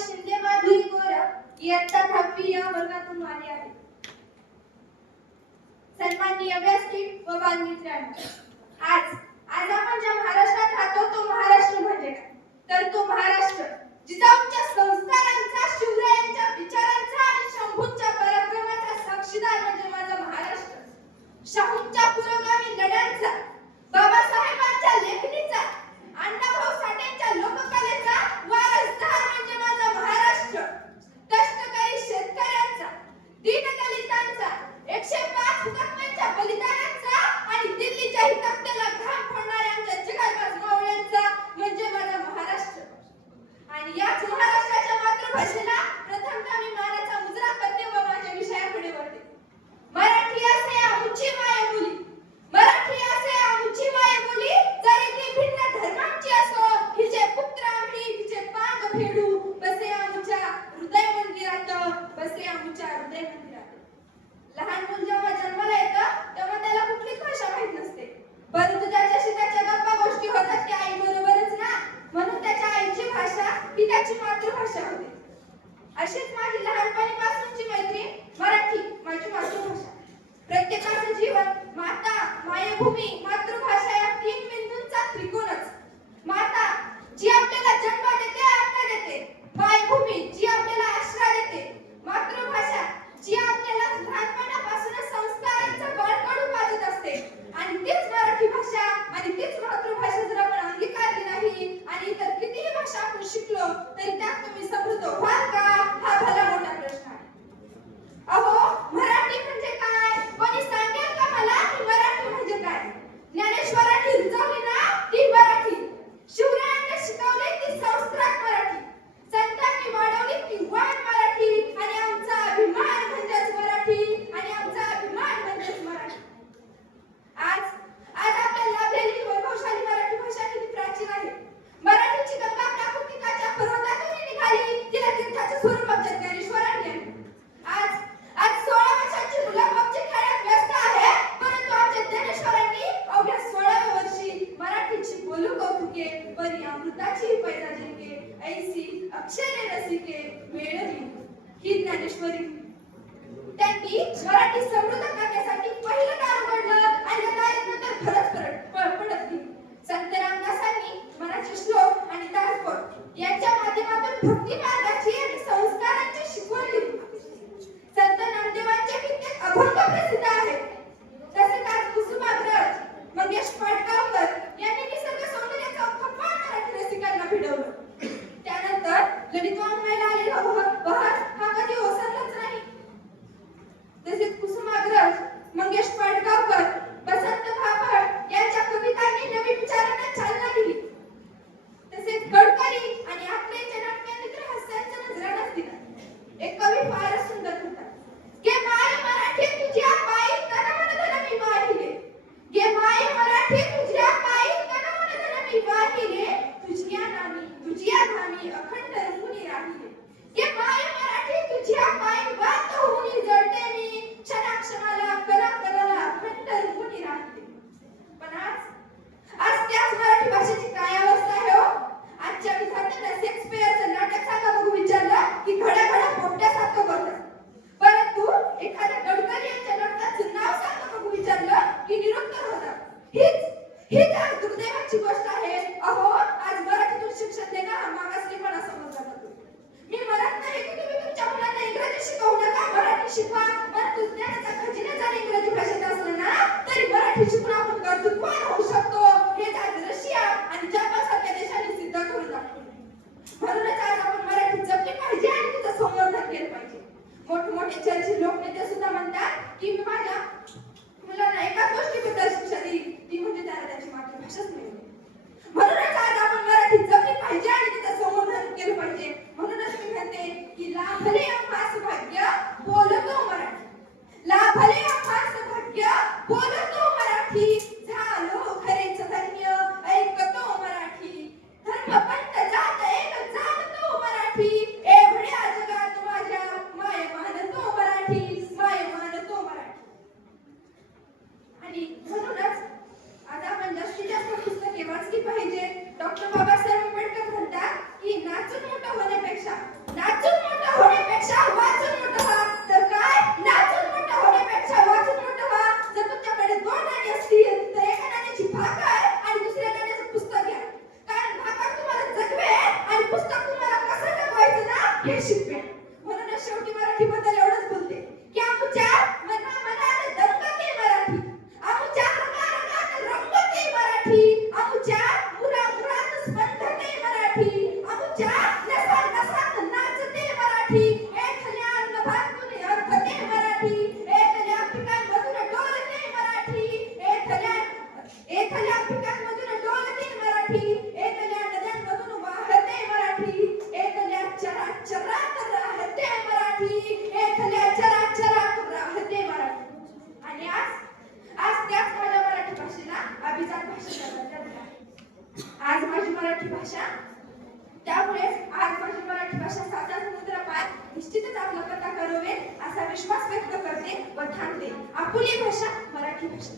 शिंदे माधुरी गोरा इयत्ता 10वी या वर्गातून आले आहे. सन्माननीय व्यासपीठ व बालमित्रांनो, आज आपण ज्या महाराष्ट्रात राहतो तो महाराष्ट्र म्हणजे काय? तर तो महाराष्ट्र जिजाऊंच्या संस्कारांचा, शिवरायांच्या विचारांचा आणि शंभूंच्या पराक्रमाचा साक्षीदार म्हणजे माझा महाराष्ट्र. शाहूंच्या पुरोगामी लढ्यांचा, बाबासाहेबांच्या लेखणीचा, अण्णाभाऊ साठेंच्या लोककलेचा वारसदार म्हणजे माझा महाराष्ट्र. कष्टकरी शेतकऱ्यांचा, दीनदलितांचा, 105 हुतात्म्यांच्या बलिदानांचा आणि दिल्लीच्या हितात्म्याला घाम फोडणाऱ्या आमच्या जिगरबाज मावळ्यांचा म्हणजे माझा महाराष्ट्र. आणि याच महाराष्ट्राच्या मातृभाषेला प्रथमतः मी मानाचा मुजरा करते व माझ्या विषयाकडे वळते. मराठी असे आमची मायबोली, मराठी असे आमची मायबोली, जरी ती भिन्न धर्मांची असो, हिचे पुत्र आम्ही, हिचे पांग फेडू, बसे आमच्या हृदय मंदिरात, बसे आमच्या हृदय मंदिरात. लहान मुल जेव्हा जन्माला येतं तेव्हा त्याला कुठलीच भाषा माहित नसते, परंतु त्याच्याशी त्याच्या गप्पा गोष्टी होतात की आई बरोबरच ना, म्हणून त्याच्या आईची भाषा ही त्याची मातृभाषा होते. अशीच माझी लहानपणीपासूनची मैत्रीण मराठी, माझी मातृभाषा. प्रत्येकाचं जीवन माता, मायभूमी, मातृभाषा या 3 बिंदूंचा त्रिकोणच. माता जी आपल्याला जन्म देते, अन्न देते, मायभूमी जी आपल्याला आश्रय देते, मातृभाषा जी आपल्याला लहानपणापासूनच संस्कारांचं बळकट पाजत असते. आणि तीच मराठी भाषा आणि तीच मातृभाषा जर आपण अंगीकारली नाही आणि इतर कितीही भाषा आपण शिकलो तरी त्यात तुम्ही समृद्ध व्हाल का, हा भला मोठा प्रश्न आहे. अहो, मराठी म्हणजे काय? कोणी सांगेल का मला की मराठी म्हणजे काय? ज्ञानेश्वरांनी रुजवली ना ती मराठी, शिवरायांनी शिकवली ती संस्कृत मराठी, संतांनी वाढवली ती वाण मराठी, आणि आमचा अभिमान म्हणजेच मराठी, आणि आमचा अभिमान म्हणजेच मराठी. आज आपल्याला लाभलेली वैभवशाली मराठी भाषा किती प्राचीन आहे. मराठीची गंगा प्राकृतिकाच्या पर्वतातून निघाली, तिला तीर्थाचे स्वरूप आमच्या ज्ञानेश्वरांनी आहे. आज 16 वर्षाची मुलं पबजी खेळात व्यस्त आहे, परंतु आमच्या ज्ञानेश्वरांनी अवघ्या 16व्या वर्षी मराठीची बोलू कौतुके, परी अमृताची पैजा जिंके, ऐसी अक्षरे रसिके वेळही ही ज्ञानेश्वरी. त्यांनी मराठी समृद्ध करण्यासाठी पहिलं दार उघडलं आणि त्या दारानंतर भरत पडत गेली. संत रामदासांनी मराठी श्लोक आणि दासबोध यांच्या माध्यमातून भक्ती मार्गाची आणि संस्कारांची शिकवण दिली. संत नामदेवांचे कित्येक अभंग प्रसिद्ध आहेत. तसेच आज कुसुमाग्रज, मंगेश पाडगावकर यांनी निसर्ग सौंदर्याचा कमाल मराठी रसिकांना भिडवलं. त्यानंतर गणित वाङ्मयाला आलेला बहर हा कधी ओसरलाच नाही. तसेच कुसुमाग्रज, मंगेश पाडगावकर, बसंत भाभट यांच्या कवितांनी नवीन विचारांना चालना दिली. तसेच गडकरी आणि आपलेच्या नाटकांनी तर हास्याच्या नजरानच दिला. एक कवी फारच सुंदर होता. गे माय मराठी तुझ्या पायी तन मन धन मी वाहिले, गे माय मराठी तुझ्या पायी तन मन धन मी वाहिले, तुझ्या नामी अखंड रंगुनी राहिले, गे माय मराठी तुझ्या पायी वात होऊनी जळते मी, क्षणाक्षणाला कणाकणाला अखंड रंगुनी राहिले. पण आज त्याच मराठी भाषेची काय अवस्था आहे हो? आजच्या विद्यार्थ्यांना शेक्सपियरचं नाटक सांगा बघू विचारलं की घड्या पोपट्यासारखं बोलतात, परंतु एखाद्या गडकरी यांच्या नाटकाचं नाव सांगा बघू विचारलं की निरुत्तर होतात. हीच आज दुर्दैवाची गोष्ट आहे. अहो, आज मराठीतून शिक्षण देणं हा मागासलेपणा समजला जातो. मी म्हणत नाही की तुम्ही तुमच्या मुलांना इंग्रजी शिकवू नका, मराठी शिकवा, परंतु ज्ञानाचा खजिना जरी इंग्रजी भाषेत असला ना तरी मराठी शिकून आपण कर्तृत्ववान होऊ शकतो. हे आज रशिया आणि जपान सारख्या देशांनी सिद्ध करून दाखवले. म्हणूनच आज आपण मराठी जपली पाहिजे आणि तिचं संवर्धन केलं पाहिजे. मोठमोठे चर्चित लोकनेते सुद्धा म्हणतात की मी माझ्या मुलांना एकाच गोष्टीबद्दल शिक्षा देईल, ती म्हणजे त्याला त्याची मातृभाषाच मिळेल. म्हणूनच आज आपण मराठी जपली पाहिजे आणि तिचं संवर्धन केलं पाहिजे. म्हणूनच मी म्हणते की लाभले आम्हास भाग्य बोलतो मराठी, लाभले आम्हास भाग्य बोलतो मराठी, झालो खरेच धन्य ऐकतो मराठी, धर्मपंथ जात एक जाणतो मराठी, एवढ्या जगात माझ्या माय मानतो मराठी, माय मानतो मराठी. आणि म्हणूनच आज आपण जास्तीत जास्त पुस्तके वाचली पाहिजे. डॉक्टर बाबासाहेब आंबेडकर म्हणतात की नाचून मोठं होण्यापेक्षा अखेर शिकवेन. म्हणूनच शेवटी मराठीबद्दल एवढंच बोलते की आमच्या मनात दंगते मराठी, आमच्या रंगात रंगते मराठी, आमच्या मुरामुरात स्पंदते मराठी, आमच्या नसात नसात नाचते मराठी, एखाद्या नभातून अर्थते मराठी, एखाद्या पिकांमधून डोलते मराठी, एखाद्या पिकांमधून डोलते मराठी, एखाद्या नद्यांमधून वाहते मराठी, एखाद्या चराचरात राहते मराठी, एखाद्या चराचरात राहते मराठी. आणि आज त्याच माझ्या मराठी भाषेला अभिजात भाषेचा दर्जा दिला आहे. आज माझी मराठी भाषा, त्यामुळेच आज माझी मराठी भाषा साता समुद्र पार निश्चितच आपला पत्ता कळवेल असा विश्वास व्यक्त करते व ठाणते. आपुली भाषा मराठी भाषा.